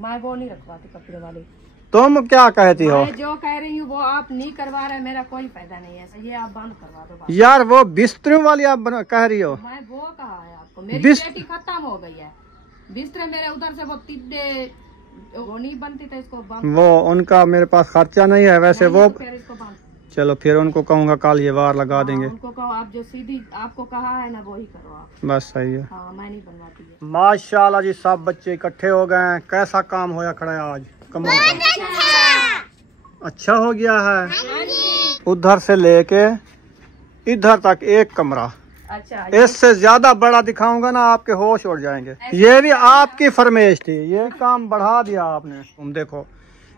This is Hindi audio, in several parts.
मैं वो नहीं रखवाती कपड़े वाली। तुम क्या कहती हो? मैं जो कह रही हूँ वो आप नहीं करवा रहे, मेरा कोई फायदा नहीं है, ये आप बंद करवा दो बात। यार वो बिस्तरों वाली आप कह रही हो? मैं वो कहा है आपको, मेरी बेटी खत्म हो गई है, बिस्तर मेरे उधर से वो तिब्बे वो नहीं बनती था, इसको बंद। वो उनका मेरे पास खर्चा नहीं है वैसे नहीं, वो तो फिर इसको बंद। चलो फिर उनको कहूँगा कल ये वार लगा देंगे। उनको कहो आप जो सीधी आपको कहा है ना वो ही करो आप। बस सही है। हाँ, मैं नहीं बनवाती है। माशाल्लाह जी सब बच्चे इकट्ठे हो गए हैं। कैसा काम होया खड़ा है आज कमरे का? अच्छा हो गया है। उधर से लेके इधर तक एक कमरा। अच्छा, इससे ज्यादा बड़ा दिखाऊंगा ना आपके होश उड़ जाएंगे। ये भी आपकी फरमाइश थी, ये काम बढ़ा दिया आपने। तुम देखो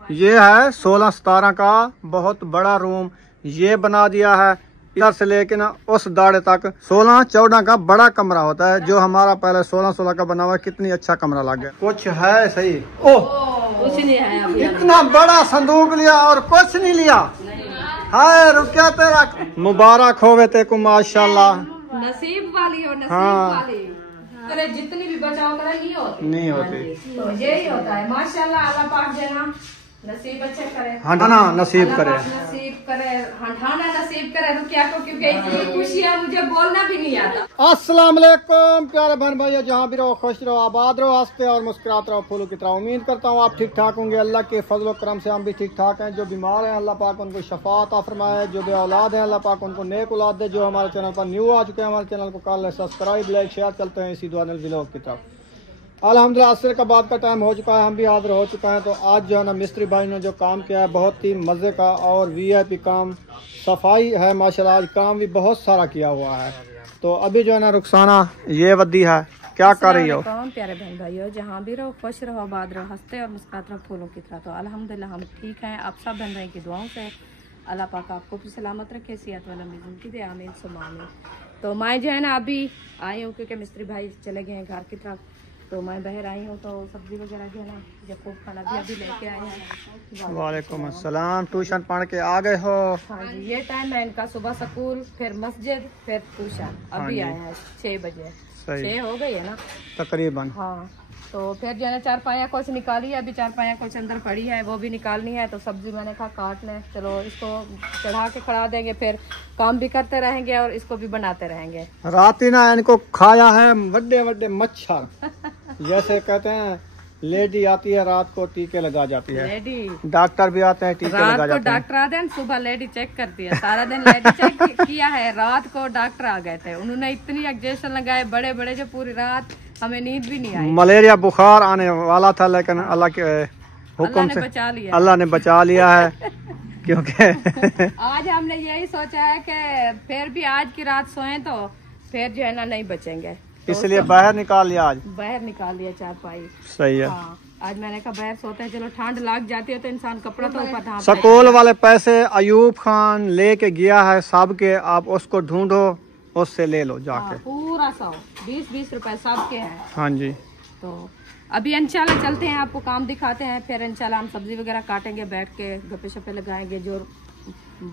ये है 16-17 का बहुत बड़ा रूम ये बना दिया है। इधर से लेके ना उस दाढ़े तक 16-14 का बड़ा कमरा होता है, जो हमारा पहले 16-16 का बना हुआ है। कितनी अच्छा कमरा लग गया। कुछ है सही? ओह कुछ नहीं है अभी। इतना बड़ा संदूक लिया और कुछ नहीं लिया? हाय रुकिया तेरा मुबारक होवे तेको माशाल्लाह। नसीब वाली हो, नसीब वाली। अरे जितनी भी बचाव करे नहीं होती तो यही होता है। माशाल्लाह अल्लाह पाक जना नसीब अच्छे करे, हंठाना नसीब करे, नसीब करे, हंठाना नसीब करे रुकिया को, क्योंकि इतनी खुशी है मुझे बोलना भी नहीं आता। अस्सलाम वालेकुम प्यारे बहन भाई, जहाँ भी रहो खुश रहो, आबाद रहो, हंसते और मुस्कुराते रहो फूलों की तरह। उम्मीद करता हूँ आप ठीक ठाक होंगे। अल्लाह के फजल व करम से हम भी ठीक ठाक हैं। जो बीमार हैं अल्लाह पाक उनको शफात फरमाए, जो बे औलाद हैं अल्लाह पाक उनको नेक औलाद दे। जो हमारे चैनल पर न्यू आ चुके हैं हमारे चैनल को कर सब्सक्राइब लाइक शेयर। चलते हैं इसी दुआ व्लॉग की तरफ। अल्हम्दुलिल्लाह असर का बाद का टाइम हो चुका है, हम भी हाजिर हो चुका है। तो आज जो है ना मिस्त्री भाई ने जो काम किया है बहुत ही मज़े का और VIP काम, सफाई है माशाल्लाह। आज काम भी बहुत सारा किया हुआ है। तो अभी जो है ना रुखसाना ये वद्दी है, क्या कर रही हो? प्यारे बहन भाइयों जहाँ भी रहो खुश रहो, आबाद रहो, हंसते और मुस्कुराते रहो फूलों की तरह। तो अल्हम्दुलिल्लाह हम ठीक हैं। आप सब बहन भाई की दुआओं से अल्लाह पाक आपको भी सलामत रखे, सेहत वाला जिंदगी दे, आमीन सुम्मा आमीन। तो मैं जो है ना अभी आई हूँ क्योंकि मिस्त्री भाई चले गए हैं घर की तरफ, तो मैं बाहर आई हूँ। तो सब्जी वगैरह जो है ना जब खाना भी अभी लेके आए हैं। वालेकुम अस्सलाम। ट्यूशन पढ़ के आ गए हो? हाँ जी, ये टाइम है इनका, सुबह स्कूल फिर मस्जिद फिर ट्यूशन। अभी आए हैं 6 बजे, 6 हो गई है ना तकरीबन। हाँ, तो फिर जो है ना 4 पाया कुछ निकाली है, अभी 4 पाया कुछ अंदर पड़ी है वो भी निकालनी है। तो सब्जी मैंने कहा काट लें, चलो इसको चढ़ा के खड़ा देंगे, फिर काम भी करते रहेंगे और इसको भी बनाते रहेंगे। रात ही ना इनको खाया है बड़े बड़े मच्छर जैसे कहते हैं लेडी आती है रात को टीके लगा जाती है, लेडी डॉक्टर भी आते हैं टीके लगा जाते हैं। डॉक्टर आते हैं, सुबह लेडी चेक करती है, सारा दिन लेडी चेक किया है। रात को डॉक्टर आ गए थे, उन्होंने इतनी इंजेक्शन लगाए बड़े बड़े जो पूरी रात हमें नींद भी नहीं आई। मलेरिया बुखार आने वाला था लेकिन अल्लाह के हुक्म से बचा लिया, अल्लाह ने बचा लिया है। क्योंकि आज हमने यही सोचा है कि फिर भी आज की रात सोएं तो फिर जो है ना नहीं बचेंगे, तो इसलिए बाहर निकाल लिया। आज बाहर निकाल लिया 4 पाई। सही है। हाँ, आज मैंने कहा बाहर सोते हैं, चलो ठंड लग जाती है तो इंसान कपड़ा तो ऊपर। स्कूल वाले पैसे अयूब खान लेके गया है सब के, आप उसको ढूंढो उससे ले लो जाके। पूरा 100-20 रुपए सबके हैं। हाँ जी। तो अभी इंशाल्लाह चलते हैं, आपको काम दिखाते हैं, फिर इंशाल्लाह हम सब्जी वगैरह काटेंगे, बैठ के गप्पे शप्पे लगाएंगे, जो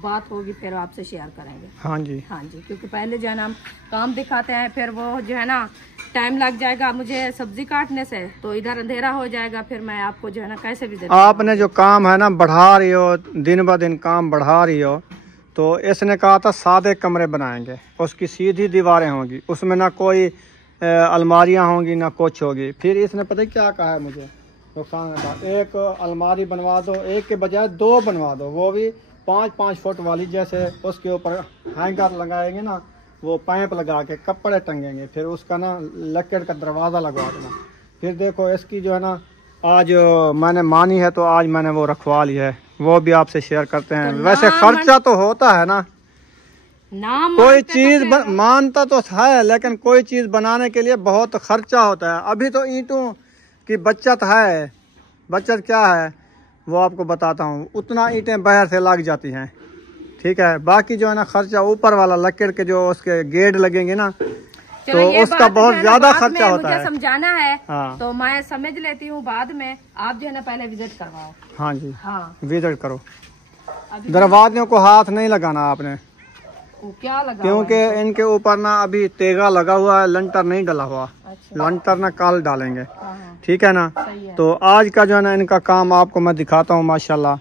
बात होगी फिर आपसे शेयर करेंगे। हाँ जी हाँ जी, क्योंकि पहले जो है ना हम काम दिखाते हैं, फिर वो जो है ना टाइम लग जाएगा मुझे सब्जी काटने से, तो इधर अंधेरा हो जाएगा, फिर मैं आपको जो है ना कैसे भी आपने जो काम है ना बढ़ा रही हो, दिन ब दिन काम बढ़ा रही हो। तो इसने कहा था सादे कमरे बनाएंगे, उसकी सीधी दीवारें होंगी, उसमें ना कोई अलमारियां होंगी ना कुछ होगी। फिर इसने पता क्या कहा है मुझे, नुकसान का एक अलमारी बनवा दो, एक के बजाय 2 बनवा दो, वो भी 5-5 फुट वाली, जैसे उसके ऊपर हैंगर लगाएंगे ना, वो पाइप लगा के कपड़े टंगेंगे, फिर उसका ना लकड़ का दरवाज़ा लगवा देना। फिर देखो इसकी जो है ना आज मैंने मानी है तो आज मैंने वो रखवा ली है, वो भी आपसे शेयर करते हैं। तो वैसे खर्चा तो होता है ना, कोई चीज मानता तो है, लेकिन कोई चीज बनाने के लिए बहुत खर्चा होता है। अभी तो ईंटों की बचत है, बचत क्या है वो आपको बताता हूँ। उतना ईंटें बाहर से लग जाती हैं, ठीक है। बाकी जो है ना खर्चा ऊपर वाला लकड़ के जो उसके गेट लगेंगे ना, तो उसका बहुत ज्यादा खर्चा होता है। समझाना है हाँ। तो मैं समझ लेती हूँ, बाद में आप जो है ना पहले विजिट करवाओ। हाँ जी हाँ, विजिट करो। दरवाजों को हाथ नहीं लगाना आपने, क्या लगा, क्योंकि इनके ऊपर ना अभी तेगा लगा हुआ है, लंटर नहीं डला हुआ। अच्छा। लंटर ना कल डालेंगे, हाँ, ठीक है ना। सही है। तो आज का जो है ना इनका काम आपको मैं दिखाता हूँ माशाल्लाह,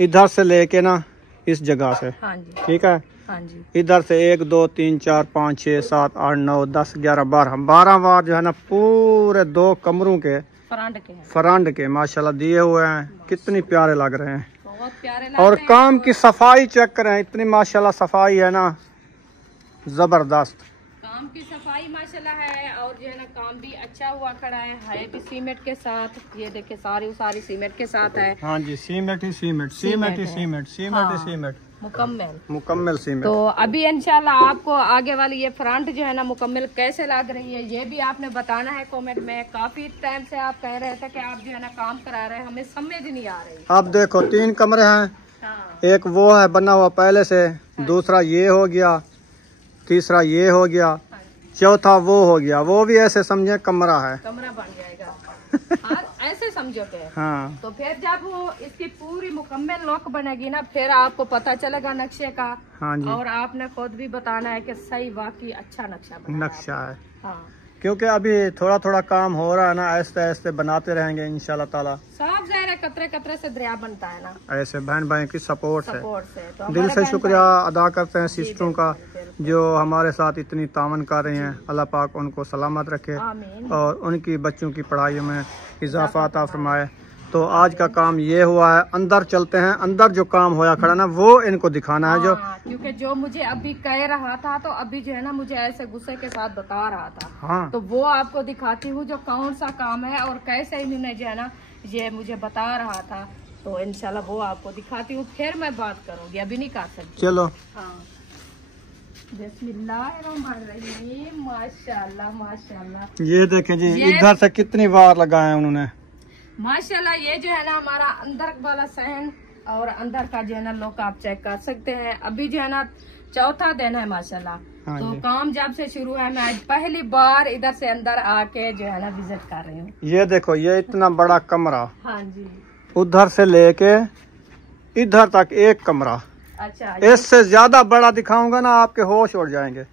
इधर से लेके ना इस जगह से, हाँ जी, ठीक है। हाँ जी, इधर से 1 2 3 4 5 6 7 8 9 10 11 12 बार जो है ना पूरे 2 कमरों के फ्रंट के हैं, फ्रंट के माशाल्लाह दिए हुए हैं। कितनी प्यारे लग रहे हैं। बहुत प्यारे और लगते हैं। काम की सफाई चेक करें, इतनी माशाल्लाह सफाई है ना, जबरदस्त। काम की सफाई माशाल्लाह है, और जो है ना काम भी अच्छा हुआ खड़ा है भी सीमेंट के साथ। ये देखिए सारी सीमेंट के साथ है। हाँ जी, सीमेंट ही सीमेंट, सीमेंट ही सीमेंट, सीमेंट ही सीमेंट, मुकम्मल सीमेंट। तो अभी इंशाल्लाह आपको आगे वाली ये फ्रंट जो है ना मुकम्मल कैसे लग रही है ये भी आपने बताना है कमेंट में। काफी टाइम से आप कह रहे थे कि आप जो है ना काम करा रहे हैं, हमें समझ नहीं आ रही। अब देखो 3 कमरे हैं, हाँ, एक वो है बना हुआ पहले से, दूसरा ये हो गया, तीसरा ये हो गया, चौथा वो हो गया। वो भी ऐसे समझे कमरा है, कमरा बन जाएगा। हाँ, ऐसे समझो के। हाँ। तो फिर जब वो इसकी पूरी मुकम्मल लुक बनेगी ना, फिर आपको पता चलेगा नक्शे का। हाँ जी, और आपने खुद भी बताना है कि सही वाकई अच्छा नक्शा बना नक्शा है। हाँ, क्योंकि अभी थोड़ा थोड़ा काम हो रहा है ना, ऐसे ऐसे बनाते रहेंगे इंशाल्लाह ताला। साफ ज़ाहिर है कतरे कतरे से दरिया बनता है ना, ऐसे बहन भाई की सपोर्ट से सपोर्ट से। तो दिल हमारे से बहन शुक्रिया अदा करते हैं सिस्टरों का, बिल्कुल। जो हमारे साथ इतनी तावन कर रही हैं। अल्लाह पाक उनको सलामत रखे आमीन। और उनकी बच्चों की पढ़ाइयों में इजाफा अता फरमाए। तो आज का काम ये हुआ है। अंदर चलते हैं, अंदर जो काम होया खड़ा ना वो इनको दिखाना है। जो हाँ, क्योंकि जो मुझे अभी कह रहा था तो अभी जो है ना मुझे ऐसे गुस्से के साथ बता रहा था। हाँ, तो वो आपको दिखाती हूँ जो कौन सा काम है और कैसे इन्होंने जो है ना ये मुझे बता रहा था। तो इंशाल्लाह वो आपको दिखाती हूँ, फिर मैं बात करूँगी, अभी नहीं कर सकती। चलो। हाँ, बिस्मिल्लाहिर्रहमानिर्रहीम। माशाल्लाह माशाल्लाह। ये देखें जी, इधर से कितनी बार लगाए उन्होंने माशाल्लाह। ये जो है ना हमारा अंदर वाला सहन और अंदर का जो है ना लुक आप चेक कर सकते हैं। अभी जो है ना चौथा दिन है माशाल्लाह। हाँ तो जी। काम जब से शुरू है, मैं आज पहली बार इधर से अंदर आके जो है ना विजिट कर रही हूँ। ये देखो, ये इतना बड़ा कमरा, हाँ जी, उधर से लेके इधर तक एक कमरा। अच्छा। इससे ज्यादा बड़ा दिखाऊंगा ना आपके होश उड़ जाएंगे।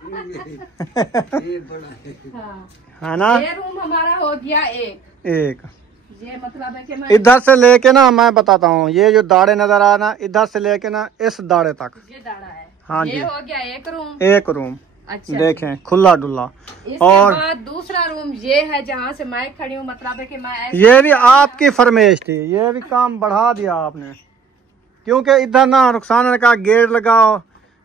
हाँ, है ना। ये रूम हमारा हो गया एक ये मतलब है कि मैं इधर से लेके ना, मैं बताता हूँ, ये जो दाढ़े नजर आ ना, इधर से लेके ना इस दाढ़े तक, ये दाड़ा है। हाँ ये जी, हो गया एक रूम। अच्छा, देखें खुला डुल्ला। इसके और बाद दूसरा रूम ये है जहाँ से मैं खड़ी हूँ। मतलब है कि मैं ऐसे ये भी आपकी फरमाइश थी, ये भी काम बढ़ा दिया आपने। क्योंकि इधर ना रुखसाना ने कहा गेट लगाओ,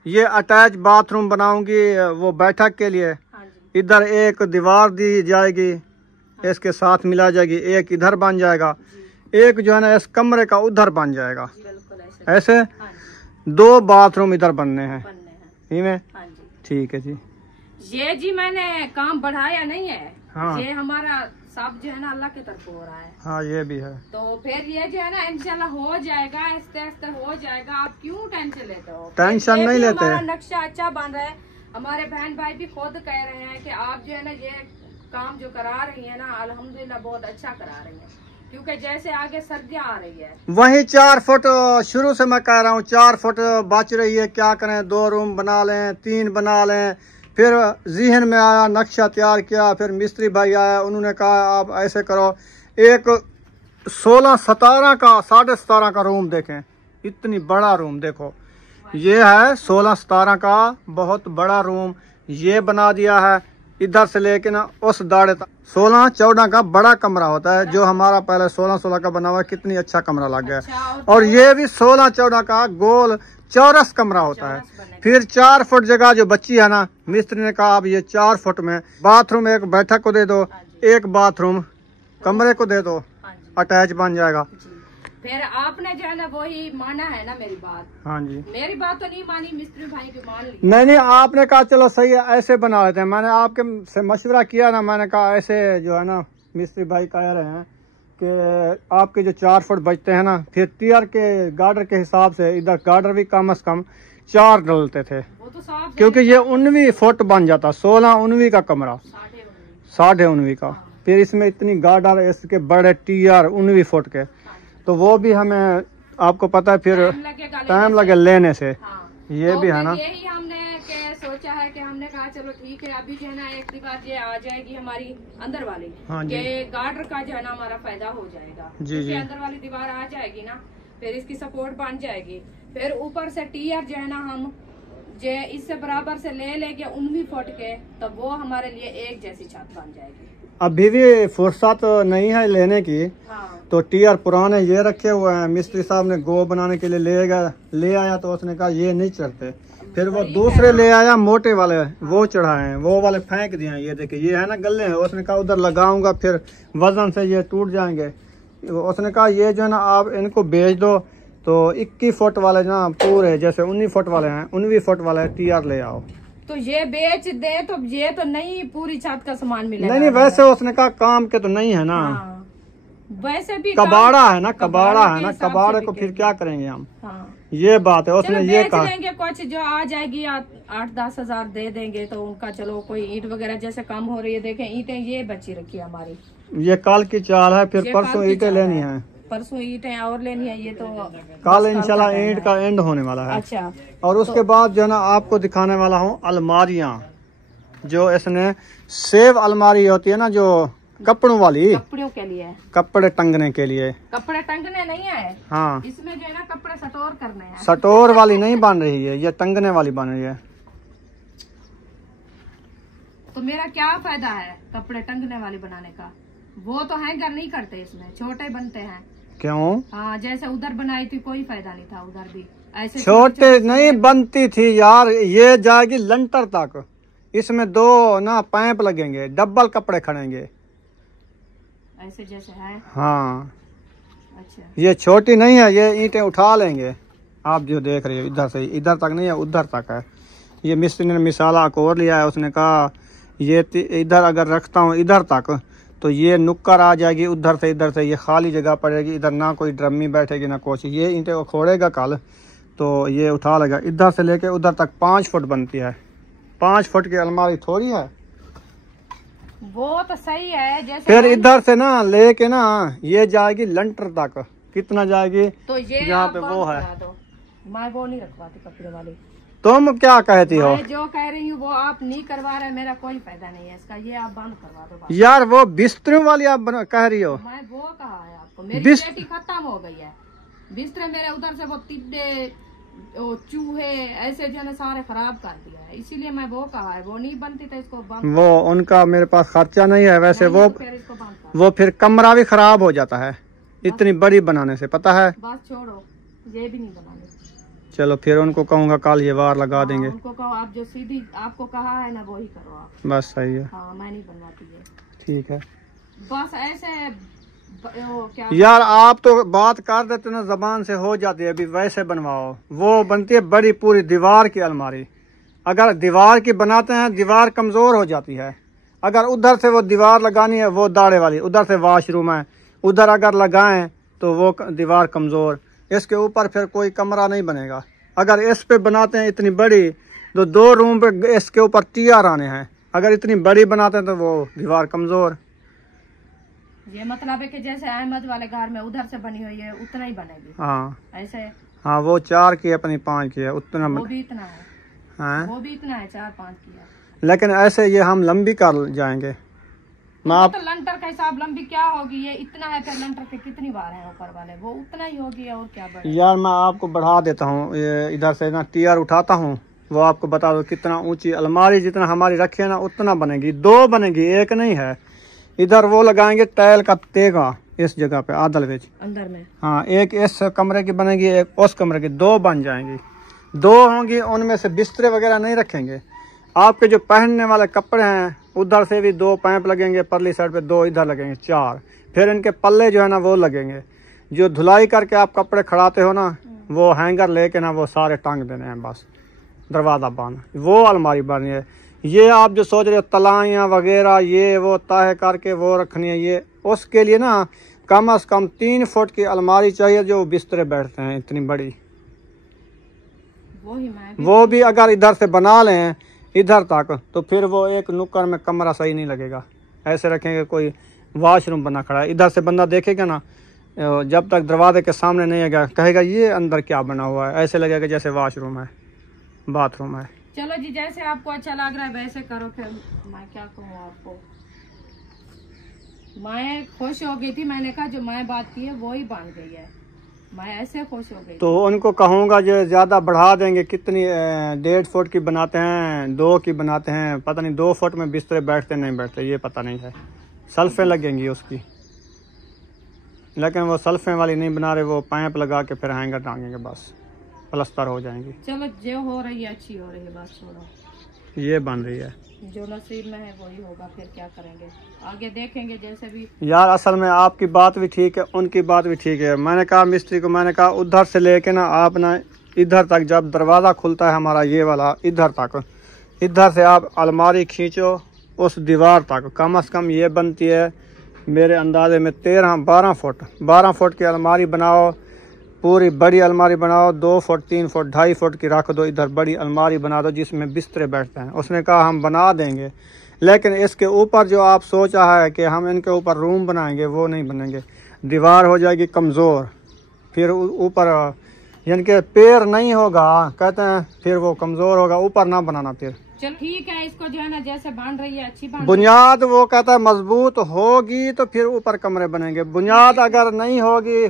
ये अटैच बाथरूम बनाऊंगी वो बैठक के लिए। हाँ जी, इधर एक दीवार दी जाएगी, इसके साथ मिला जाएगी, एक इधर बन जाएगा, एक जो है ना इस कमरे का उधर बन जाएगा। बिल्कुल ऐसे हाँ जी, 2 बाथरूम इधर बनने हैं बनने हैं। ही में। हाँ जी, ठीक है जी। ये जी मैंने काम बढ़ाया नहीं है। हाँ। ये हमारा सब जो है ना अल्लाह की तरफ हो रहा है। हाँ, ये भी है। तो फिर ये जो है ना इंशाल्लाह हो जाएगा, आहिस्ते आहिस्ते हो जाएगा। आप क्यों टेंशन लेते हो? टेंशन ये नहीं भी लेते। हमारा नक्शा अच्छा बन रहा है। हमारे बहन भाई भी खुद कह रहे हैं कि आप जो है ना ये काम जो करा रही है ना अल्हम्दुलिल्लाह बहुत अच्छा करा रही है, क्योंकि जैसे आगे सर्दियाँ आ रही है। वही 4 फुट शुरू से मैं कह रहा हूँ, 4 फुट बच रही है। क्या करें, 2 रूम बना लें, 3 बना लें। फिर ज़हन में आया, नक्शा तैयार किया, फिर मिस्त्री भाई आया, उन्होंने कहा आप ऐसे करो, एक 16-17 का 17.5 का रूम देखें, इतनी बड़ा रूम देखो। ये है 16-17 का बहुत बड़ा रूम, ये बना दिया है। इधर से लेके ना उस दाढ़े तक 16-14 का बड़ा कमरा होता है, जो हमारा पहले 16-16 का बना हुआ है। कितनी अच्छा कमरा लग गया। अच्छा, और ये भी 16-14 का गोल चौरस कमरा होता है। फिर 4 फुट जगह जो बच्ची है ना, मिस्त्री ने कहा अब ये 4 फुट में बाथरूम, एक बैठक को दे दो, एक बाथरूम कमरे को दे दो, अटैच बन जाएगा। फिर आपने जो है ना वही माना है ना मेरी बात। हाँ जी, मेरी बात तो नहीं मानी, मिस्त्री भाई की मान ली। नहीं, आपने कहा चलो सही है, ऐसे बना लेते हैं। मैंने आपके से मशवरा किया ना, मैंने कहा ऐसे जो है ना, मिस्त्री भाई कह रहे हैं कि आपके जो 4 फुट बचते हैं ना, फिर टियर के गार्डर के हिसाब से इधर गार्डर भी कम से कम 4 डलते थे, वो तो साफ क्योंकि ये 19 फुट बन जाता, 16-19 का कमरा, 19.5 का। फिर इसमें इतनी गार्डर, इसके बड़े टियर 19 फुट के, तो वो भी हमें आपको पता है फिर टाइम लगे लेने से। हाँ। ये तो भी है ना। यही हमने के सोचा है कि हमने कहा चलो ठीक है, अभी जो है ना एक दीवार ये आ जाएगी हमारी अंदर वाली, हाँ जी। कि गार्डर का जो है ना हमारा फायदा हो जाएगा। जी जी। अंदर वाली दीवार आ जाएगी ना, फिर इसकी सपोर्ट बन जाएगी। फिर ऊपर से टीयर जो है ना हम जो इससे बराबर से ले लेंगे 19 फुट के, तो वो हमारे लिए एक जैसी छत बन जाएगी। अभी भी फुर्सत नहीं है लेने की। हाँ। तो टीयर पुराने ये रखे हुए हैं, मिस्त्री साहब ने गो बनाने के लिए ले आया, तो उसने कहा ये नहीं चढ़ते। फिर वो दूसरे ले आया मोटे वाले, वो चढ़ाए हैं, वो वाले फेंक दिए हैं। ये देखिए ये है ना गले हैं, उसने कहा उधर लगाऊंगा फिर वजन से ये टूट जाएंगे। उसने कहा ये जो है ना आप इनको बेच दो, तो 21 फुट वाले ना पूरे जैसे 19 फुट वाले हैं, 19 फुट वाले टीयर ले आओ। तो ये बेच दे तो ये तो नहीं पूरी छत का सामान मिलेगा। नहीं वैसे उसने कहा काम के तो नहीं है ना। हाँ। वैसे भी कबाड़ा है ना, कबाड़ा है ना, के हिसाब कबाड़े से को फिर क्या करेंगे हम। हाँ। ये बात है, उसने ये कहा लेंगे कुछ जो आ जाएगी 8-10 हजार दे देंगे, तो उनका चलो कोई ईंट वगैरह जैसे कम हो रही है। देखें ईंटें ये बची रखी है हमारी, ये कल की चाल है, फिर परसों ईंटें लेनी है, परसों ईंटें और लेनी है। ये तो कल इंशाल्लाह ईंट का एंड होने वाला है। अच्छा। और उसके बाद जो है ना आपको दिखाने वाला हूँ अलमारियाँ, जो इसने सेव अलमारी होती है ना, जो कपड़ों वाली, कपड़ों के लिए, कपड़े टंगने के लिए। कपड़े टंगने नहीं है, हाँ इसमें जो है ना कपड़े सटोर करने हैं। सटोर वाली नहीं बन रही है, ये टंगने वाली बन रही है। तो मेरा क्या फायदा है कपड़े टंगने वाली बनाने का? वो तो हैंगर नहीं करते, इसमें छोटे बनते हैं। क्यों? हाँ, जैसे उधर बनाई थी कोई फायदा नहीं था, उधर भी ऐसे छोटे नहीं बनती थी यार, ये जाएगी लंटर तक, इसमें 2 ना पाइप लगेंगे, डबल कपड़े खड़ेंगे ऐसे जैसे है। हाँ। अच्छा। ये छोटी नहीं है, ये ईंटें उठा लेंगे। आप जो देख रहे हो इधर से इधर तक नहीं है, उधर तक है। ये मिस्त्री ने मिसाला और लिया है, उसने कहा ये इधर अगर रखता हूँ इधर तक, तो ये नुक्कर आ जाएगी, उधर से इधर से ये खाली जगह पड़ेगी, इधर ना कोई ड्रमी बैठेगी ना कुछ। ये ईंटें को खोड़ेगा कल, तो ये उठा लेगा। इधर से लेके उधर तक 5 फुट बनती है। 5 फुट की अलमारी थोड़ी है। वो तो सही है। जैसे फिर इधर से ना लेके ना ये जाएगी लंटर तक, कितना जाएगी? तो ये यहाँ पे वो है, मैं वो नहीं रखवाती कपड़े वाली। तुम क्या कहती हो? मैं जो कह रही हूँ वो आप नहीं करवा रहे, मेरा कोई फायदा नहीं है इसका, ये आप बंद करवा दो बात। यार वो बिस्तरों वाली आप कह रही हो? मैं वो कहा है आपको, मेरी बेटी खत्म हो गई है, बिस्तर मेरे उधर से वो टिड्डे चूहे ऐसे जो है सारे खराब कर दिया है, इसीलिए मैं वो कहा है। वो नहीं बनती तो इसको बंद। वो उनका मेरे पास खर्चा नहीं है वैसे, नहीं, तो वो फिर कमरा भी खराब हो जाता है इतनी बड़ी बनाने से, पता है। बस छोड़ो, ये भी नहीं बनाने। चलो फिर उनको कहूँगा कल ये वार लगा देंगे। उनको कहो आप जो सीधी आपको कहा है ना वो ही करो आप। बस सही है। हाँ, मैं नहीं बनवाती है। ठीक है। बस ऐसे क्या यार आप तो बात कर देते ना, जबान से हो जाती है। अभी वैसे बनवाओ, वो बनती है बड़ी पूरी दीवार की अलमारी। अगर दीवार की बनाते हैं दीवार कमजोर हो जाती है। अगर उधर से वो दीवार लगानी है, वो दाढ़े वाली, उधर से वॉशरूम है, उधर अगर लगाएं तो वो दीवार कमजोर, इसके ऊपर फिर कोई कमरा नहीं बनेगा। अगर इस पे बनाते हैं इतनी बड़ी, तो 2 रूम पे इसके ऊपर टीयर आने हैं। अगर इतनी बड़ी बनाते हैं तो वो दीवार कमजोर। ये मतलब है कि जैसे अहमद वाले घर में उधर से बनी हुई है उतना ही बनेगी। हाँ ऐसे। हाँ, वो 4 की अपनी 5 की है, उतना वो भी इतना है। हाँ? वो भी इतना है, 4-5 की है। लेकिन ऐसे ये हम लंबी कर जाएंगे। तो लंटर का हिसाब लंबी क्या होगी, ये इतना है, फिर लंटर के कितनी बार है ऊपर वाले, वो उतना ही होगी और क्या बढ़े। यार मैं आपको बढ़ा देता हूँ, इधर से ना टीयर उठाता हूँ, वो आपको बता दो कितना ऊंची अलमारी जितना हमारी रखी है ना उतना बनेगी। 2 बनेगी, एक नहीं है। इधर वो लगाएंगे टाइल का तेगा इस जगह पे आदल विच अंदर में। हाँ, एक इस कमरे की बनेगी, एक उस कमरे की, 2 बन जाएंगी। 2 होंगी, उनमें से बिस्तरे वगैरह नहीं रखेंगे। आपके जो पहनने वाले कपड़े हैं उधर से भी 2 पाइप लगेंगे, परली साइड पे 2 इधर लगेंगे, 4। फिर इनके पल्ले जो है ना वो लगेंगे। जो धुलाई करके आप कपड़े खड़ाते हो ना, वो हैंगर लेके ना वो सारे टांग देने हैं, बस दरवाजा बंद। वो अलमारी बनी है। ये आप जो सोच रहे हो तलाइयाँ वगैरह ये वो तय करके वो रखनी है, ये उसके लिए ना कम से कम 3 फुट की अलमारी चाहिए, जो बिस्तरे बैठते हैं इतनी बड़ी। वो भी अगर इधर से बना लें इधर तक, तो फिर वो एक नुक्कर में कमरा सही नहीं लगेगा। ऐसे रखेंगे कोई वॉशरूम बना खड़ा है, इधर से बंदा देखेगा ना, जब तक दरवाजे के सामने नहीं आएगा कहेगा ये अंदर क्या बना हुआ है, ऐसे लगेगा जैसे वॉशरूम है, बाथरूम है। चलो जी, जैसे आपको अच्छा लग रहा है वैसे करो। फिर मैं क्या कहूँ आपको, मैं खुश हो गई थी। मैंने कहा जो मैं बात की है वो ही बन गई है, मैं ऐसे खुश हो गई। तो उनको कहूँगा जो ज़्यादा बढ़ा देंगे, कितनी 1.5 फुट की बनाते हैं, 2 की बनाते हैं, पता नहीं 2 फुट में बिस्तरे बैठते नहीं बैठते ये पता नहीं है। सल्फें लगेंगी उसकी, लेकिन वो सल्फें वाली नहीं बना रहे, वो पाइप लगा के फिर हैंगर टांगेंगे, बस प्लस्तर हो जाएंगी। चलो जो हो रही है अच्छी हो रही है, बस छोड़ो। ये बन रही है, जो नसीब में है वही होगा, फिर क्या करेंगे, आगे देखेंगे जैसे भी। यार असल में आपकी बात भी ठीक है, उनकी बात भी ठीक है। मैंने कहा मिस्त्री को, मैंने कहा उधर से लेके ना आप ना इधर तक, जब दरवाज़ा खुलता है हमारा ये वाला इधर तक, इधर से आप अलमारी खींचो उस दीवार तक, कम से कम ये बनती है मेरे अंदाजे में 12 फुट की अलमारी बनाओ, पूरी बड़ी अलमारी बनाओ, 2 फुट 3 फुट 2.5 फुट की रख दो, इधर बड़ी अलमारी बना दो जिसमें बिस्तरे बैठते हैं। उसने कहा हम बना देंगे, लेकिन इसके ऊपर जो आप सोचा है कि हम इनके ऊपर रूम बनाएंगे, वो नहीं बनेंगे, दीवार हो जाएगी कमज़ोर, फिर ऊपर यानी कि पैर नहीं होगा, कहते हैं फिर वो कमज़ोर होगा, ऊपर ना बनाना। फिर चल ठीक है, इसको जो है ना जैसे बन रही है अच्छी बन बुनियाद वो कहता है मजबूत होगी तो फिर ऊपर कमरे बनेंगे, बुनियाद अगर नहीं होगी,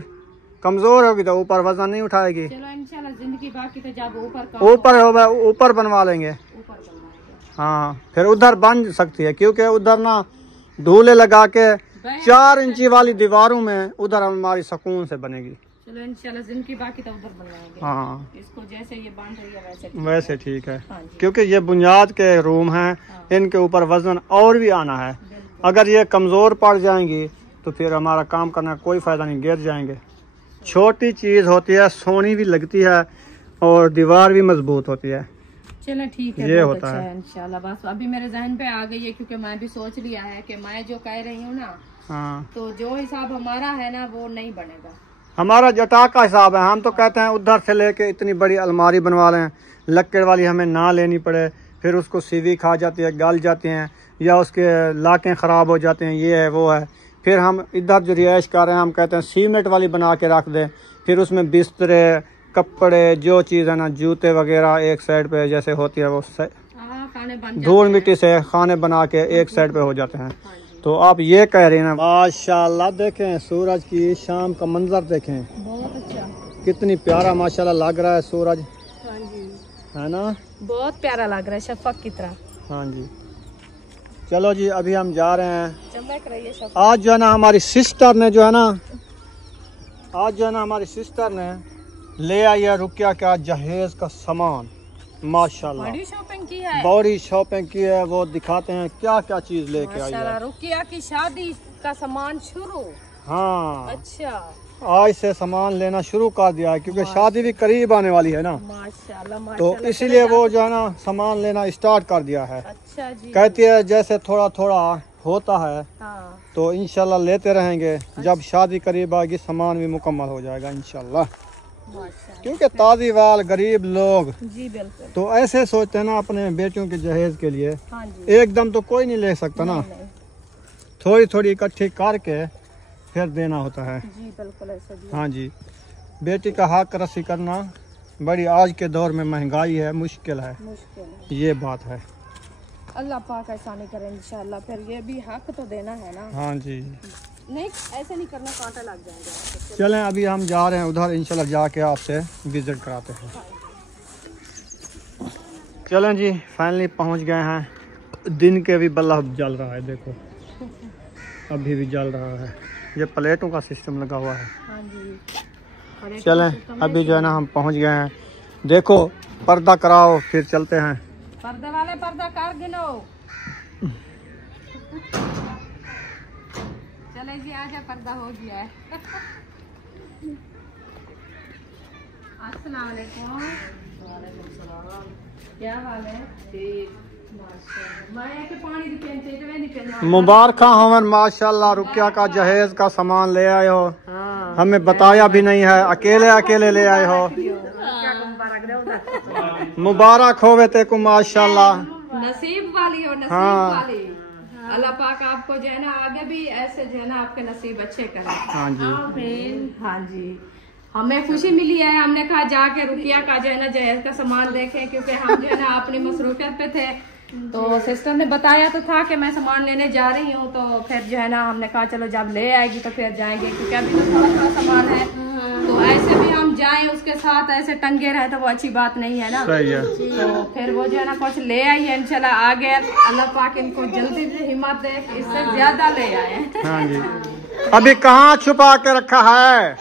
कमजोर होगी तो ऊपर वजन नहीं उठाएगी। चलो इंशाल्लाह जिंदगी बाकी तो जब ऊपर बनवा लेंगे। ऊपर बनवाएंगे। हाँ फिर उधर बन सकती है, क्योंकि उधर ना ढूले लगा के 4 इंची वाली दीवारों में उधर हमारी सुकून से बनेगी। चलो इंशाल्लाह जिंदगी बाकी तो उधर बनवाएंगे। हाँ इसको जैसे ये बन रही है वैसे ठीक है, हाँ क्योंकि ये बुनियाद के रूम हैं, इनके ऊपर वजन और भी आना है। अगर ये कमजोर पड़ जाएंगी तो फिर हमारा काम करना कोई फायदा नहीं, गिर जाएंगे। छोटी चीज होती है, सोनी भी लगती है और दीवार भी मजबूत होती है। चलो ठीक है, ये बहुत होता अच्छा है इंशाल्लाह। बस अभी मेरे जहन पे आ गई है, क्योंकि मैं भी सोच लिया है कि मैं जो कह रही हूँ ना, हाँ तो जो हिसाब हमारा है ना वो नहीं बनेगा। हमारा जटा का हिसाब है। हम तो कहते हैं उधर से लेके इतनी बड़ी अलमारी बनवा लें, लक्कड़ वाली हमें ना लेनी पड़े, फिर उसको सीवी खा जाती है, गल जाती हैं, या उसके लाकें ख़राब हो जाते हैं, ये है वो है। फिर हम इधर जो रिहाइश कर रहे हैं, हम कहते हैं सीमेंट वाली बना के रख दें, फिर उसमें बिस्तरे, कपड़े, जो चीज़ है ना, जूते वगैरह एक साइड पे जैसे होती है वो धूल मिट्टी से खाने बना के एक साइड पे हो जाते हैं। तो आप ये कह रहे हैं ना, माशाल्लाह देखें सूरज की शाम का मंजर देखें, बहुत अच्छा, कितनी प्यारा माशाल्लाह लग रहा है सूरज, हाँ जी है ना, बहुत प्यारा लग रहा है, शफक की तरह। हाँ जी। चलो जी अभी हम जा रहे हैं। चमक रही है शफक। आज जो है ना हमारी सिस्टर ने ले आई है रुकिया का जहेज का सामान, माशाल्लाह बड़ी शॉपिंग की है, बड़ी शॉपिंग की है। वो दिखाते हैं क्या क्या चीज लेके आई है। रुकिया की शादी का सामान शुरू। हाँ अच्छा, आज से सामान लेना शुरू कर दिया है, क्योंकि शादी भी करीब आने वाली है ना, माशाल्लाह तो इसीलिए वो जो है ना सामान लेना स्टार्ट कर दिया है। अच्छा जी, कहती है जैसे थोड़ा थोड़ा होता है हाँ। तो इंशाल्लाह लेते रहेंगे, जब शादी करीब आएगी सामान भी मुकम्मल हो जाएगा इंशाल्लाह। क्योंकि ताज़ी वाल गरीब लोग जी बिल्कुल तो ऐसे सोचते हैं ना अपने बेटियों के जहेज के लिए, हाँ जी। एकदम तो कोई नहीं ले सकता ना, थोड़ी थोड़ी इकट्ठी करके फिर देना होता है जी बिल्कुल ऐसा जी। हाँ जी, बेटी का हक रसी करना बड़ी आज के दौर में महंगाई है, मुश्किल है, ये बात है। अल्लाह पाक ऐसा नहीं करे इंशाल्लाह, फिर ये भी हक तो देना है ना। हाँ जी, नहीं ऐसे नहीं करना, कांटा लग जाएंगे। चलें अभी हम जा रहे हैं उधर, इंशाल्लाह जाके आपसे विजिट कराते हैं। चलें जी फाइनली पहुंच गए हैं। दिन के भी बल्ब जल रहा है, देखो अभी भी जल रहा है। ये प्लेटों का सिस्टम लगा हुआ है। हाँ जी। चलें अभी जो है ना हम पहुंच गए हैं। देखो पर्दा कराओ फिर चलते हैं। पर्दे वाले पर्दा कर गिनो। चले जी आजा, पर्दा हो गया है। अस्सलाम वालेकुम। क्या हाल है? ठीक। मुबारक होवन माशाल्लाह, रुकिया का जहेज का सामान ले आए हो। हाँ। हमें बताया भी नहीं है, अकेले अकेले ले आए हो। मुबारक होवे तेको माशाल्लाह, नसीब वाली हो, नसीब वाली। अल्लाह पाक आपको जो है ना आगे भी ऐसे जो है ना आपके नसीब अच्छे करे। हाँ जी आमीन। हाँ जी, हमें खुशी मिली है। हमने कहा जाके रुकिया का जो है ना जहेज का सामान देखें, क्योंकि हम जो है ना अपनी मसरूफियत पे थे। तो सिस्टर ने बताया तो था कि मैं सामान लेने जा रही हूँ, तो फिर जो है ना हमने कहा चलो जब ले आएगी तो फिर जाएंगे, क्योंकि अभी तो थोड़ा थोड़ा सामान है। तो ऐसे भी हम जाएं उसके साथ ऐसे टंगे रहे तो वो अच्छी बात नहीं है ना। सही है। तो फिर वो जो है ना कुछ ले आई है इंशाल्लाह। आगे अल्लाह पाक इनको जल्दी से हिम्मत दे, इससे ज्यादा ले आए। हाँ जी। अभी कहाँ छुपा के रखा है,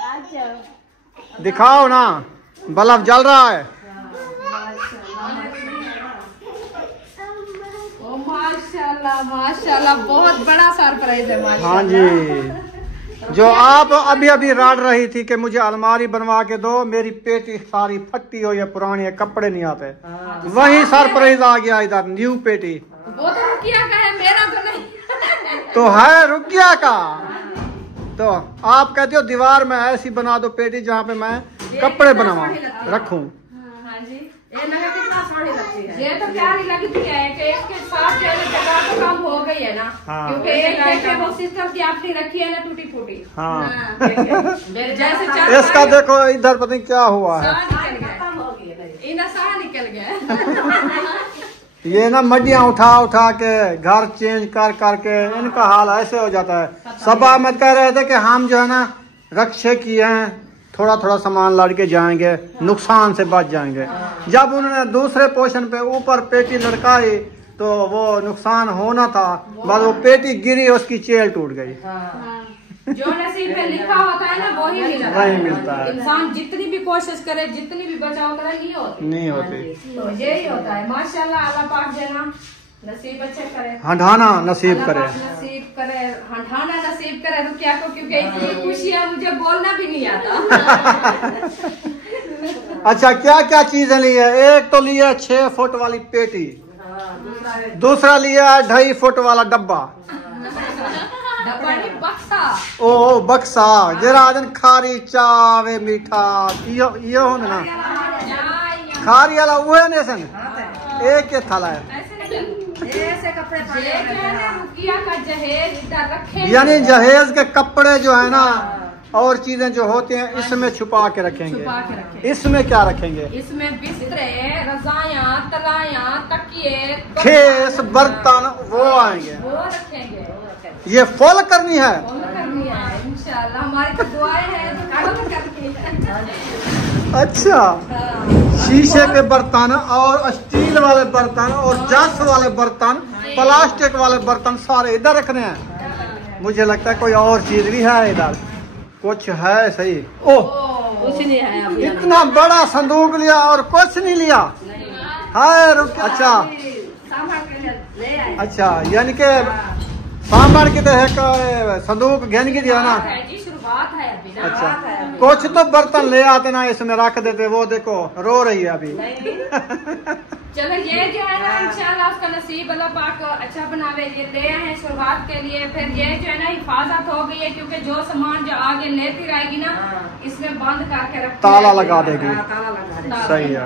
दिखाओ ना, बल्ब जल रहा है। ओ माशाल्लाह माशाल्लाह, बहुत बड़ा सरप्राइज है माशाल्लाह। हाँ जी, जो आप अभी अभी राड़ रही थी कि मुझे अलमारी बनवा के दो, मेरी पेटी सारी फटी हुई है, पुरानी है, कपड़े नहीं आते, वही सरप्राइज आ गया इधर, न्यू पेटी। वो तो रुकिया का है, मेरा तो नहीं। तो है रुकिया का। तो आप कहते हो दीवार में ऐसी बना दो पेटी जहाँ पे मैं कपड़े बनवा रखूं। हाँ जी, ये लगा कितना साड़ी लगती है। ये तो प्यारी लगती है कि इसके साथ जगह तो कम हो गई है ना। हाँ। क्योंकि एक वो सिस्टम की आपने रखी है ना टूटी फूटी। हाँ। जैसे इसका देखो इधर पता नहीं क्या हुआ है, निकल गया। ये ना मड्डियाँ उठा उठा के घर चेंज कर करके इनका हाल ऐसे हो जाता है। सब अहमद कह रहे थे कि हम जो है ना रक्षे किए हैं, थोड़ा थोड़ा सामान लड़के जाएंगे, नुकसान से बच जाएंगे। जब उन्होंने दूसरे पोर्शन पे ऊपर पेटी लटकाई तो वो नुकसान होना था, बस वो पेटी गिरी, उसकी चेल टूट गई। जो नसीब में लिखा होता है ना वही मिलता है। इंसान जितनी भी कोशिश करे, जितनी भी बचाव करे, नहीं होती। तो यही होता है। माशाल्लाह, अल्लाह पाक जना नसीब अच्छे करे, हंढाना नसीब करे, नसीब करे, हंढाना नसीब करे रुकिया को, क्योंकि इतनी खुशी है मुझे बोलना भी नहीं आता। अच्छा, क्या क्या चीजें ली है? एक तो लिया 6 फुट वाली पेटी, दूसरा लिया 2.5 फुट वाला डब्बा, बक्सा। ओ बक्सा जराजन खारी चावे मीठा यो हो ना खारी वाला वो है नेसन एक के थाला है। ऐसे कपड़े रुकिया का जहेज इधर रखे, यानी जहेज के कपड़े जो है ना और चीजें जो होती हैं इसमें छुपा के रखेंगे। इसमें क्या रखेंगे? इसमें बिस्तरे, रजायां, तलायां, तकिए, खेस, बर्तन वो आएंगे, वो रखेंगे। ये फॉल करनी है, इंशाल्लाह। हमारी तो दुआएं हैं तो फॉल करनी है। अच्छा, शीशे के बर्तन और स्टील वाले बर्तन और जस वाले बर्तन, प्लास्टिक वाले बर्तन सारे इधर रखने हैं। मुझे लगता है कोई और चीज भी है इधर, कुछ है। सही। ओह, कुछ नहीं है अभी। इतना बड़ा संदूक लिया और कुछ नहीं लिया है। अच्छा, यानी के सामान की तो संदूक घेन की दिया ना। शुरुआत है अभी ना। अच्छा, कुछ तो बर्तन ले आते ना, इसमें रख देते। वो देखो रो रही है अभी। चलो ये जो है ना इंशाल्लाह उसका नसीब अल्लाह पाक अच्छा बनावे। ये ले आए हैं शुरुआत के लिए। फिर ये जो है ना हिफाजत हो गई है, क्योंकि जो सामान जो आगे लेती रहेगी ना इसमें बंद करके रख, ताला लगा देगी। सही है,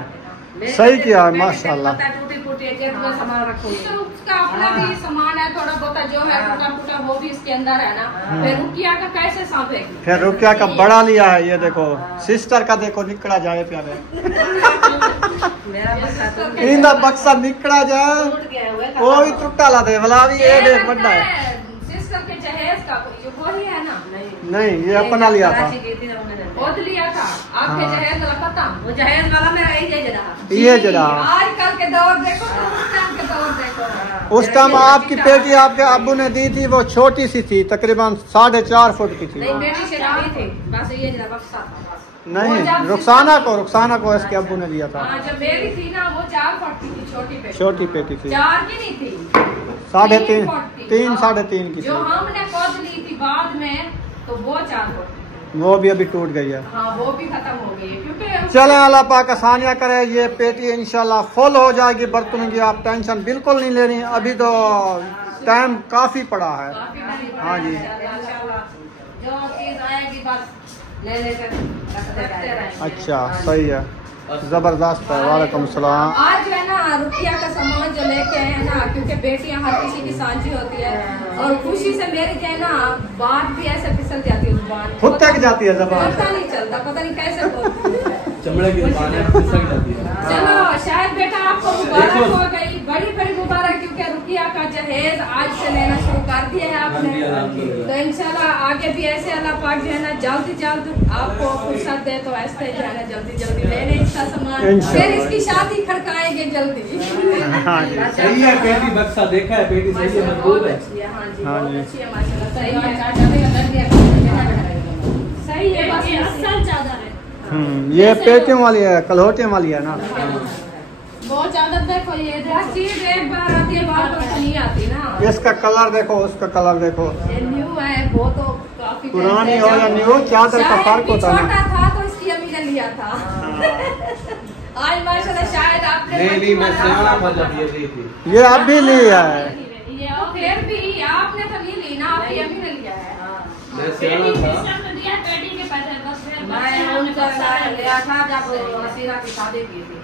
सही किया माशाल्लाह। टूटी फूटी सामान रखो, तो उसका अपना भी सामान है थोड़ा बहुत जो है टूटा फूटा, वो भी इसके अंदर है ना। फिर रुकिया का कैसे सांभेगी? फिर रुकिया का बड़ा लिया है, ये देखो सिस्टर का देखो निकला जाए प्यारे। इंदा बक्सा निकला जाए वो भी टूटा ला दे भला भी। ये देख बड़ा है सिस्टर के जहेज का कोई वही है ना। नहीं, ये अपना लिया था, खुद लिया था। आपके जहेज वाला पता, वो जहेज वाला मेरा ये जरा आजकल के दौर देखो, उस टाइम के दौर देखो। उस टाइम आपकी पेटी आपके अब्बू ने दी थी, वो छोटी सी थी, तकरीबन 4.5 फुट की थी। नहीं, मेरी से नहीं थी, बस ये जरा बक्सा था। नहीं, रुखसाना को इसके अब्बू ने दिया था। जब मेरी थी ना वो 4 फुट की थी, छोटी पेटी थी। 4 की नहीं थी, 3.5 3.5 की। जो हमने खुद ली थी बाद में तो वो 4 फुट, वो भी अभी टूट गई है। हाँ, वो भी खत्म हो गई है। क्योंकि चले अल्लाह पाक आसानियाँ करे। ये पेटी इंशाल्लाह फुल हो जाएगी बर्तनों की, आप टेंशन बिल्कुल नहीं लेनी। अभी तो टाइम काफी पड़ा है। हाँ जी, जो चीज आएगी बस ले लेकर रखते रहेंगे। अच्छा, सही है। जबरदस्त है। वालेकुम सलाम। आज जो है ना रुपया का सामान जो लेके आए हैं ना, क्योंकि बेटियां हर किसी की सांझी होती है और खुशी से मेरी जो है ना बात भी ऐसे फिसल जाती है, जुबान खुद तक जाती है जबान, पता नहीं चलता, पता नहीं कैसे बोलती है। चमड़े की जुबान है, फिसल जाती है। चलो शायद बेटा आपको मुबारक हो गई, बड़ी बड़ी मुबारक, क्योंकि रुपया का जहेज आज से लेना शुरू कर दिया है आपने। तो इंशाल्लाह आगे भी ऐसे अल्लाह पाक जो है ना जल्द जल्द आपको फुर्सत दे तो ऐसे जो है ना जल्दी जल्दी ले लें इसका सामान, फिर इसकी शादी खड़काएंगे जल्दी। सही है, पेटी बक्सा देखा है, पेटी सही है, मजबूत है। हाँ जी, हाँ बहुत अच्छी है माशाल्लाह, सही है, सही है, बस असल चादर है। ये पेटियों वाली है, कलहोटियों वाली है ना। बहुत चादर देखो, ये चीज एक बार आती है, बार बार नहीं आती ना। इसका कलर देखो, उसका कलर देखो, ये न्यू है, वो तो काफी पुरानी हो या न्यू, चादर का फर्क होता है। छोटा था तो इसकी अम्मी ने लिया था। आज माशाल्लाह शायद आपने नहीं मैं सियाना था जब ये ली थी। ये अब भी लिया है, ये फिर भी आपने तो नहीं ली ना, आपकी अम्मी ने लिया है। मैं सियाना था, मैं उनका लिया था जब हसीना की शादी की थी,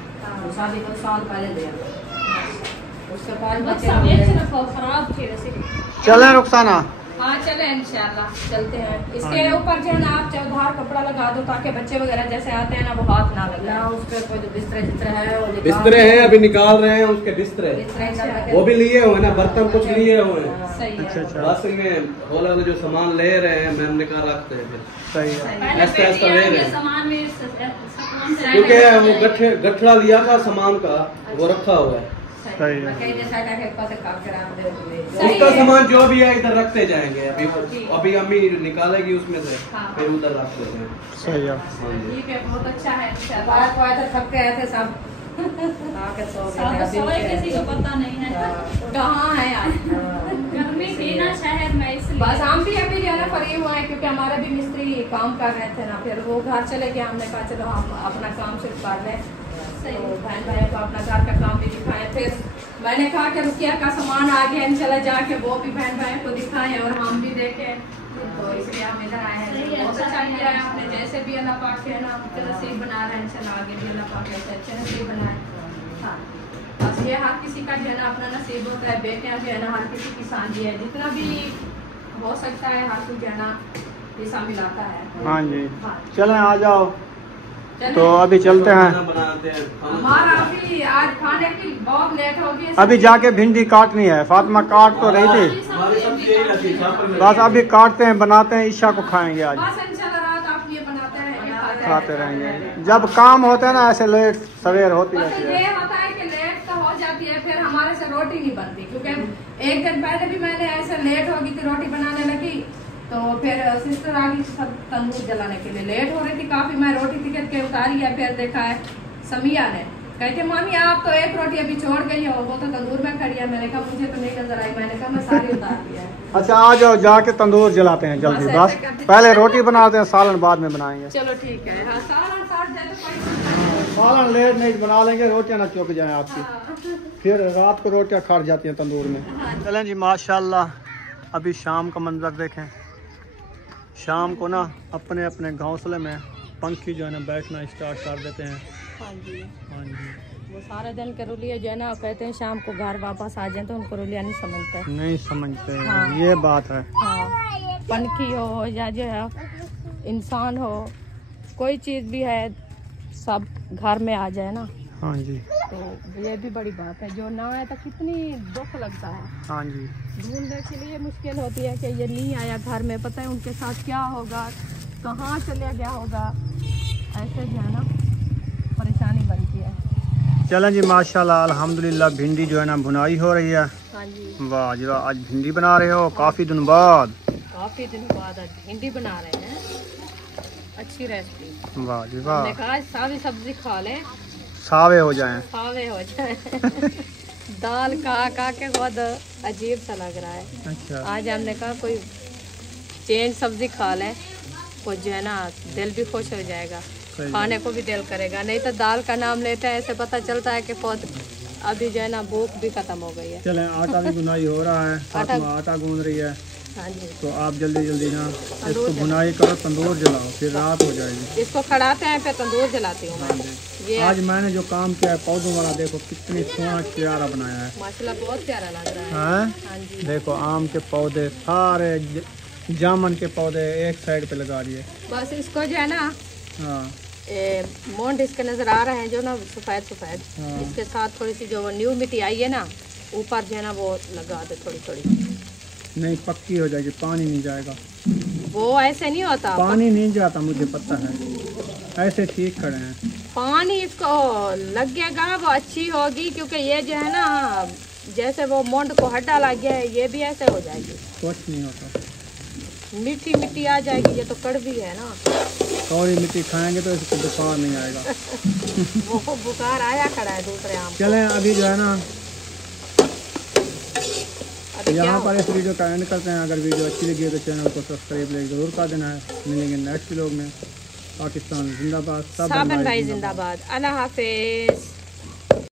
शादी को साल पहले लिया, उसके बाद खराब थी। चले रुखसाना। हाँ चले इंशाल्लाह चलते हैं। इसके ऊपर जो है ना आप चौधार कपड़ा लगा दो ताकि बच्चे वगैरह जैसे आते हैं ना वो हाथ ना लगे। ना उसके कोई जो बिस्तरे है वो बिस्तरे हैं अभी निकाल रहे हैं उसके बिस्तरे, वो भी लिए हुए ना, बर्तन कुछ लिए हुए हैं। सही है। अच्छा बस में बोला जो सामान ले रहे हैं मैम ने कहा रखते हैं, फिर सही है। ऐसा ऐसा ले रहे हैं, सामान में क्योंकि वो गठड़ा लिया था सामान का, वो रखा हुआ है। सही है। उसका सामान जो भी है इधर रखते जाएंगे, अभी अम्मी निकालेगी उसमें से, फिर उधर रख देते हैं। सही है। ठीक है, बहुत अच्छा है। बात को आए थे, थक गए थे सब, आके सो गए थे। किसी को पता नहीं है कहाँ है आज, गर्मी थी ना शहर में, इसलिए बस हम भी अभी जो है ना फ्री हुए हैं, क्योंकि हमारे भी मिस्त्री काम कर रहे थे ना, फिर वो घर चले गए, हमने कहा चलो हम अपना काम शुरू कर लें, तो बहन भाई को अपना घर का काम भी दिखाएं। फिर मैंने कहा कि रुकिया का सामान आ गया, चले जाके वो भी बहन भाई को दिखाएं और हम भी देखें, तो इसलिए हम इधर आए हैं। बहुत अच्छा किया है आपने, जैसे भी अल्लाह पाक है ना आपके नसीब बना रहे हैं, इंशाल्लाह आगे भी अल्लाह पाक ऐसे अच्छे नसीब बनाए। हाँ बस ये हर किसी का जो है ना अपना नसीब होता है, बेटियां जो है ना हर किसी की सांझी है, जितना भी हो सकता है हर कोई जो है ना हिस्सा मिलाता है। हाँ जी, चलें आ जाओ, तो अभी चलते हैं। हमारा अभी आज खाने की बहुत लेट हो गई, अभी जाके भिंडी काटनी है, फातिमा काट तो रही थी, बस अभी काटते हैं, बनाते हैं, ईशा को खाएंगे आज, बस इंशाल्लाह रात आप ये बनाते रहेंगे, खाते रहेंगे। जब काम होता है ना ऐसे लेट सवेर होती बस रहती है। ये होता है कि लेट तो हो जाती है, फिर हमारे से रोटी नहीं बनती, क्योंकि एक दिन पहले भी मैंने ऐसे लेट हो गई थी, रोटी बनाने लगी तो फिर सिस्टर आ गई सब तंदूर जलाने के लिए, लेट हो रही थी काफी, मैं रोटी टिकट के उतारी है, फिर देखा है समिया ने कहते मामी आप तो एक रोटी अभी छोड़ गई हो, वो तो तंदूर में खड़ी है। मैंने कहा मुझे तो नहीं नजर आई, मैंने कहा मैं सारी उतार दिया है। अच्छा आ जाओ, जाके तंदूर जलाते हैं जल्दी, बस पहले रोटी बनाते हैं, सालन बाद में बनाएंगे। चलो ठीक है। हाँ सालन साथ जाए तो कोई सालन लेट नहीं बना लेंगे, रोटियां ना चुक जाए आपकी, फिर रात को रोटियां खट जाती हैं तंदूर में। चलें जी, माशाल्लाह अभी शाम का मंजर देखें। शाम को ना अपने अपने घोंसले में पंखी जो है ना बैठना स्टार्ट कर देते हैं। हाँ जी, हाँ जी, वो सारे दिन के रुलिया जो है ना कहते हैं शाम को घर वापस आ जाए, तो उनको रुलिया नहीं समझते। नहीं समझते। हाँ। ये बात है। हाँ, पंखी हो या जो है इंसान हो, कोई चीज़ भी है सब घर में आ जाए ना, हाँ जी, तो ये भी बड़ी बात है। जो ना आए तो कितनी दुख लगता है, हाँ जी, ढूंढने के लिए मुश्किल होती है कि ये नहीं आया घर में, पता है उनके साथ क्या होगा, कहाँ चले गया होगा, ऐसे जो है ना परेशानी बनती है। चलें जी, माशाल्लाह अल्हम्दुलिल्लाह भिंडी जो है ना भुनाई हो रही है। हाँ जी, वाह जी वाह, आज भिंडी बना रहे हो काफ़ी दिन बाद। काफ़ी दिन बाद आज भिंडी बना रहे हैं, अच्छी रेसिपी। वाह जी वाह, हमने कहा सारी सब्जी खा लें, सावे हो जाएं। सावे हो जाए। दाल खा के बहुत अजीब सा लग रहा है। अच्छा, आज हमने कहा कोई चेंज सब्जी खा लें, कुछ जो है ना दिल भी खुश हो जाएगा, खाने को भी दिल करेगा। नहीं तो दाल का नाम लेते हैं ऐसे पता चलता है कि बहुत अभी जो है ना भूख भी खत्म हो गई है। चलें आटा भी बुनाई हो रहा है, आटा गूंद रही है, हाँ जी, तो आप जल्दी जल्दी ना इसको बुनाई करो, तंदूर जलाओ, फिर रात हो जाएगी। इसको खड़ाते हैं फिर तंदूर जलाती हूँ मैं। ये आज मैंने जो काम किया है पौधों वाला, देखो कितनी सोना प्यारा बनाया है। माशाल्लाह बहुत प्यारा लग रहा है। हाँ हाँ जी, देखो आम के पौधे सारे, जामुन के पौधे एक साइड पे लगा दिए। बस इसको जो है ना हाँ मोंड इसके नजर आ रहे हैं जो ना सफेद सफेद, हाँ। इसके साथ थोड़ी सी जो वो न्यू मिट्टी आई है ना ऊपर जो है ना वो लगा दे थोड़ी थोड़ी। नहीं पक्की हो जाएगी, पानी नहीं जाएगा। वो ऐसे नहीं होता, पानी नहीं जाता मुझे पता है, ऐसे ठीक खड़े हैं। पानी इसको लगेगा वो अच्छी होगी, क्योंकि ये जो है ना जैसे वो मोंड को हटा लग गया है, ये भी ऐसे हो जाएगी, कुछ नहीं होता, मीठी मिट्टी आ जाएगी। ये तो कड़वी है ना, थोड़ी मिट्टी खाएंगे तो इसको बुखार नहीं आएगा। वो बुखार आया खड़ा है दूसरे आम। चलें अभी जो है ना अभी क्या यहाँ हो- पर इस वीडियो का एंड करते हैं। अगर वीडियो अच्छी लगी है तो चैनल को सब्सक्राइब जरूर कर देना है। मिलेंगे नेक्स्ट व्लॉग में। पाकिस्तान जिंदाबाद, साबन भाई जिंदाबाद। अल्लाह हाफिज।